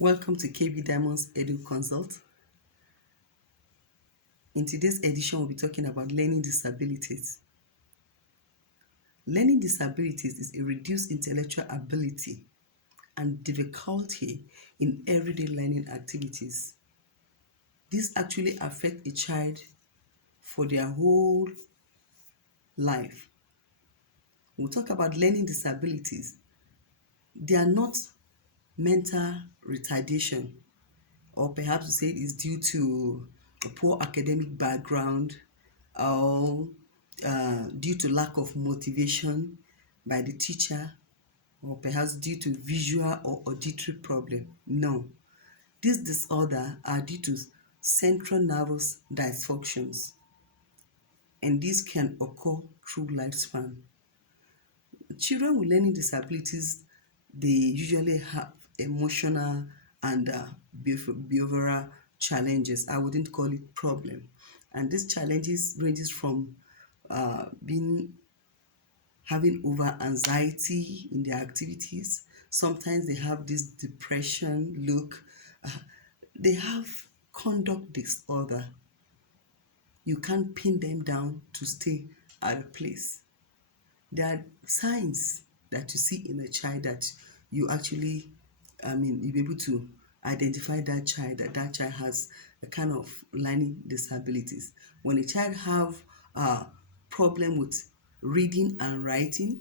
Welcome to KB Diamond's Edu Consult. In today's edition, we'll be talking about learning disabilities. Learning disabilities is a reduced intellectual ability and difficulty in everyday learning activities. This actually affects a child for their whole life. We'll talk about learning disabilities. They are not mental retardation, or perhaps we say it is due to a poor academic background or due to lack of motivation by the teacher, or perhaps due to visual or auditory problem. No, these disorders are due to central nervous dysfunctions, and these can occur through lifespan. Children with learning disabilities, they usually have emotional and behavioral challenges. I wouldn't call it problem. And these challenges ranges from having over anxiety in their activities. Sometimes they have this depression look. They have conduct disorder. You can't pin them down to stay at a place. There are signs that you see in a child that you actually, you'll be able to identify that child has a kind of learning disabilities. When a child have a problem with reading and writing,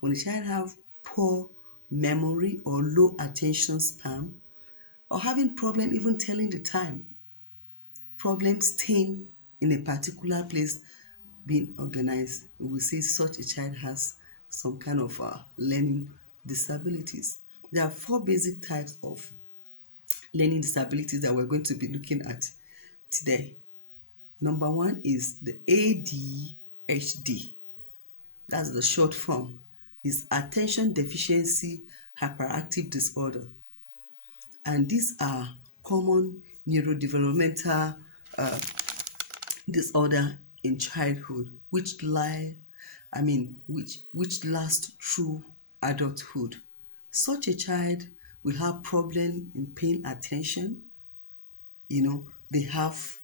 when a child have poor memory or low attention span, or having problem even telling the time, problem staying in a particular place, being organized, we will say such a child has some kind of learning disabilities. There are 4 basic types of learning disabilities that we're going to be looking at today. Number 1 is the ADHD. That's the short form. It's attention deficiency hyperactive disorder. And these are common neurodevelopmental disorder in childhood, which last through adulthood. Such a child will have problem in paying attention. They have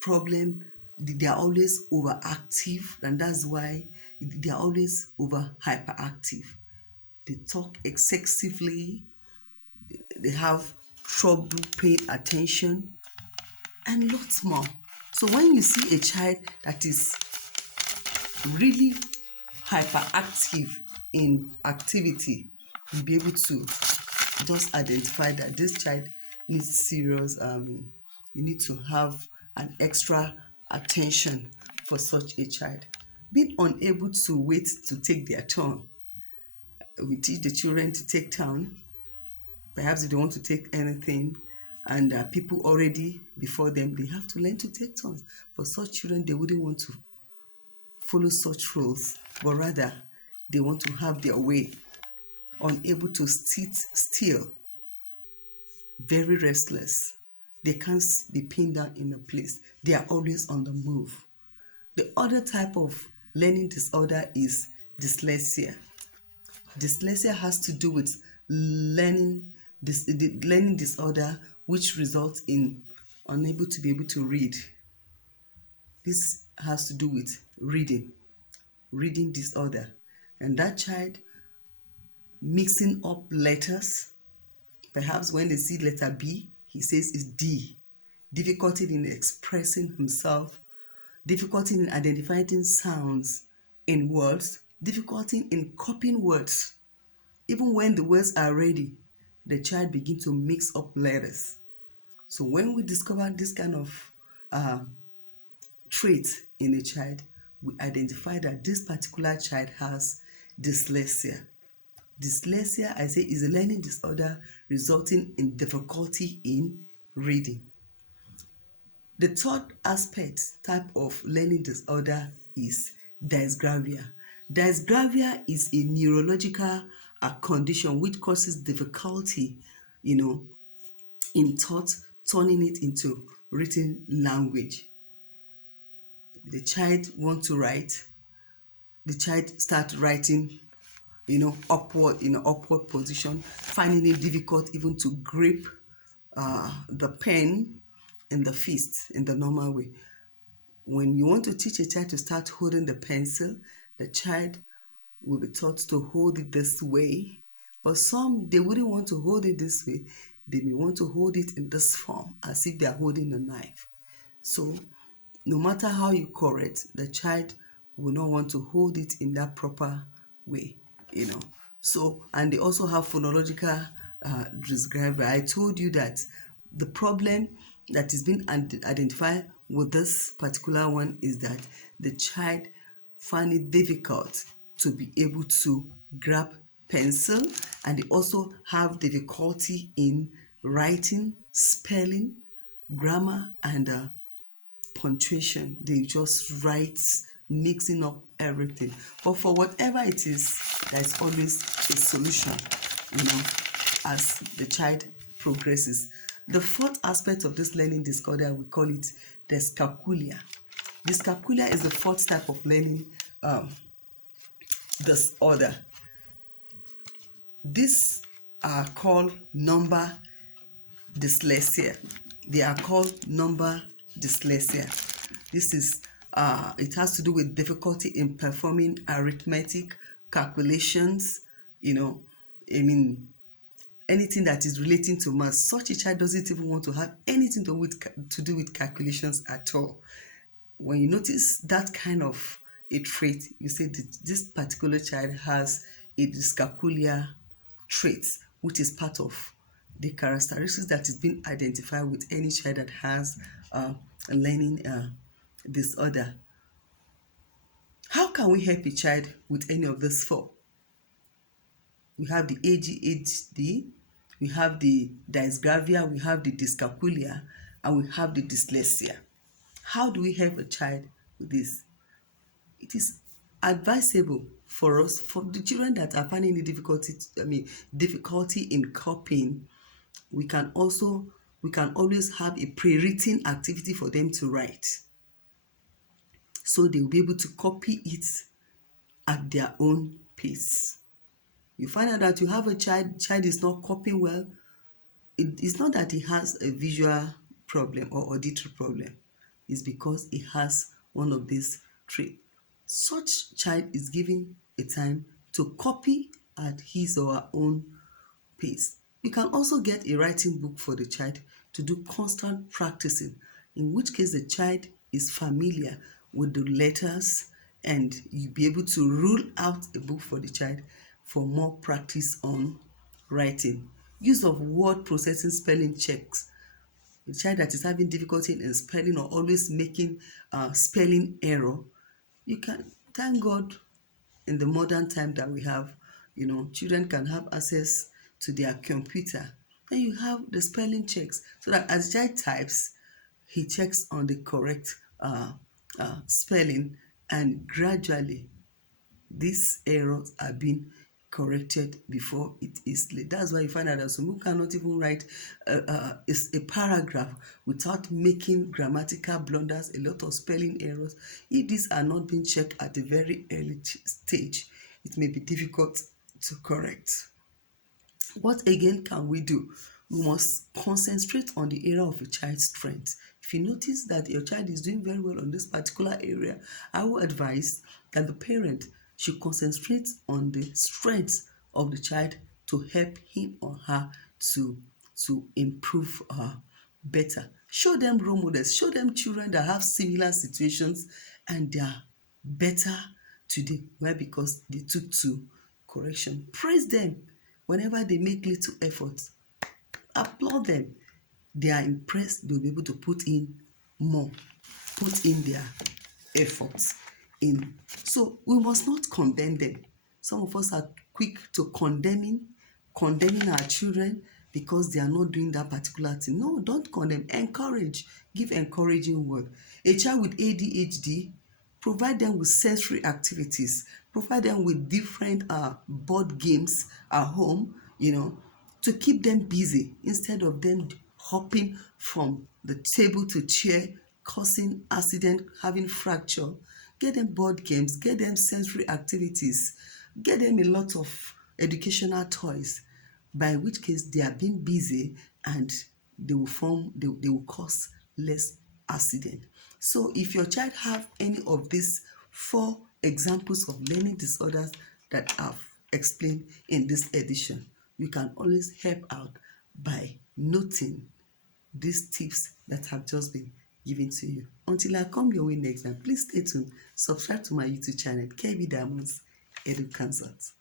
problem. They are always overactive, and that's why they are always over hyperactive. They talk excessively. They have trouble paying attention, and lots more. So when you see a child that is really hyperactive in activity, you'll be able to just identify that this child needs serious, you need to have an extra attention for such a child. Being unable to wait to take their turn. We teach the children to take turn. Perhaps if they want to take anything and people already before them, they have to learn to take turns. For such children, they wouldn't want to follow such rules, but rather they want to have their way. Unable to sit still, very restless. They can't be pinned down in a place. They are always on the move. The other type of learning disorder is dyslexia. Dyslexia has to do with learning disorder, which results in unable to be able to read. This has to do with reading disorder, and that child mixing up letters. Perhaps when they see letter B, he says it's D. Difficulty in expressing himself, difficulty in identifying sounds in words, difficulty in copying words. Even when the words are ready, the child begins to mix up letters. So when we discover this kind of trait in a child, we identify that this particular child has dyslexia. Dyslexia, I say, is a learning disorder resulting in difficulty in reading. The third type of learning disorder is dysgraphia. Dysgraphia is a neurological condition which causes difficulty, in thought, turning it into written language. The child wants to write. The child starts writing upward in an upward position, finding it difficult even to grip the pen in the fist in the normal way. When you want to teach a child to start holding the pencil, the child will be taught to hold it this way. But some, they wouldn't want to hold it this way. They may want to hold it in this form, as if they are holding a knife. So no matter how you correct, the child will not want to hold it in that proper way. So, and they also have phonological dysgraphia. I told you that the problem that is being identified with this particular one is that the child find it difficult to be able to grab pencil, and they also have difficulty in writing, spelling, grammar, and punctuation. They just write, mixing up everything. But for whatever it is, there's always a solution, as the child progresses. The fourth aspect of this learning disorder, we call it dyscalculia. Dyscalculia is the fourth type of learning disorder. These are called number dyslexia. They are called number dyslexia. This is it has to do with difficulty in performing arithmetic calculations. Anything that is relating to math. Such a child doesn't even want to have anything to do with calculations at all. When you notice that kind of a trait, you say that this particular child has a dyscalculia trait, which is part of the characteristics that is being identified with any child that has a learning disorder. How can we help a child with any of these four? We have the ADHD, we have the dysgraphia, we have the dyscalculia, and we have the dyslexia. How do we help a child with this? It is advisable for us, for the children that are finding the difficulty in copying. We can always have a pre-written activity for them to write, so they will be able to copy it at their own pace. You find out that you have a child is not copying well. It's not that he has a visual problem or auditory problem. It's because he has one of these traits. Such child is given a time to copy at his or her own pace. You can also get a writing book for the child to do constant practicing, in which case the child is familiar with the letters, and you'll be able to rule out a book for the child for more practice on writing. Use of word processing spelling checks. A child that is having difficulty in spelling or always making spelling error, you can thank God in the modern time that we have, children can have access to their computer. Then you have the spelling checks, so that as the child types, he checks on the correct spelling, and gradually these errors are being corrected before it is late. That's why you find out that some people cannot even write a paragraph without making grammatical blunders, a lot of spelling errors. If these are not being checked at a very early stage, it may be difficult to correct. What again can we do? We must concentrate on the area of a child's strength. If you notice that your child is doing very well on this particular area, I will advise that the parent should concentrate on the strengths of the child to help him or her to improve better. Show them role models, show them children that have similar situations and they are better today. Why? Because they took to correction. Praise them whenever they make little efforts. Applaud them. They are impressed, they'll be able to put in more, put in their efforts in. So we must not condemn them. Some of us are quick to condemning our children because they are not doing that particular thing. No, don't condemn. Encourage. Give encouraging word. A child with ADHD, provide them with sensory activities. Provide them with different board games at home, to keep them busy instead of them hopping from the table to chair, causing accident, having fracture. Get them board games, get them sensory activities. Get them a lot of educational toys, by which case they are being busy and they will cause less accident. So if your child have any of these four examples of learning disorders that I've explained in this edition, you can always help out by noting these tips that have just been given to you. Until I come your way next time, please stay tuned. Subscribe to my YouTube channel, KB Diamonds Edu Consult.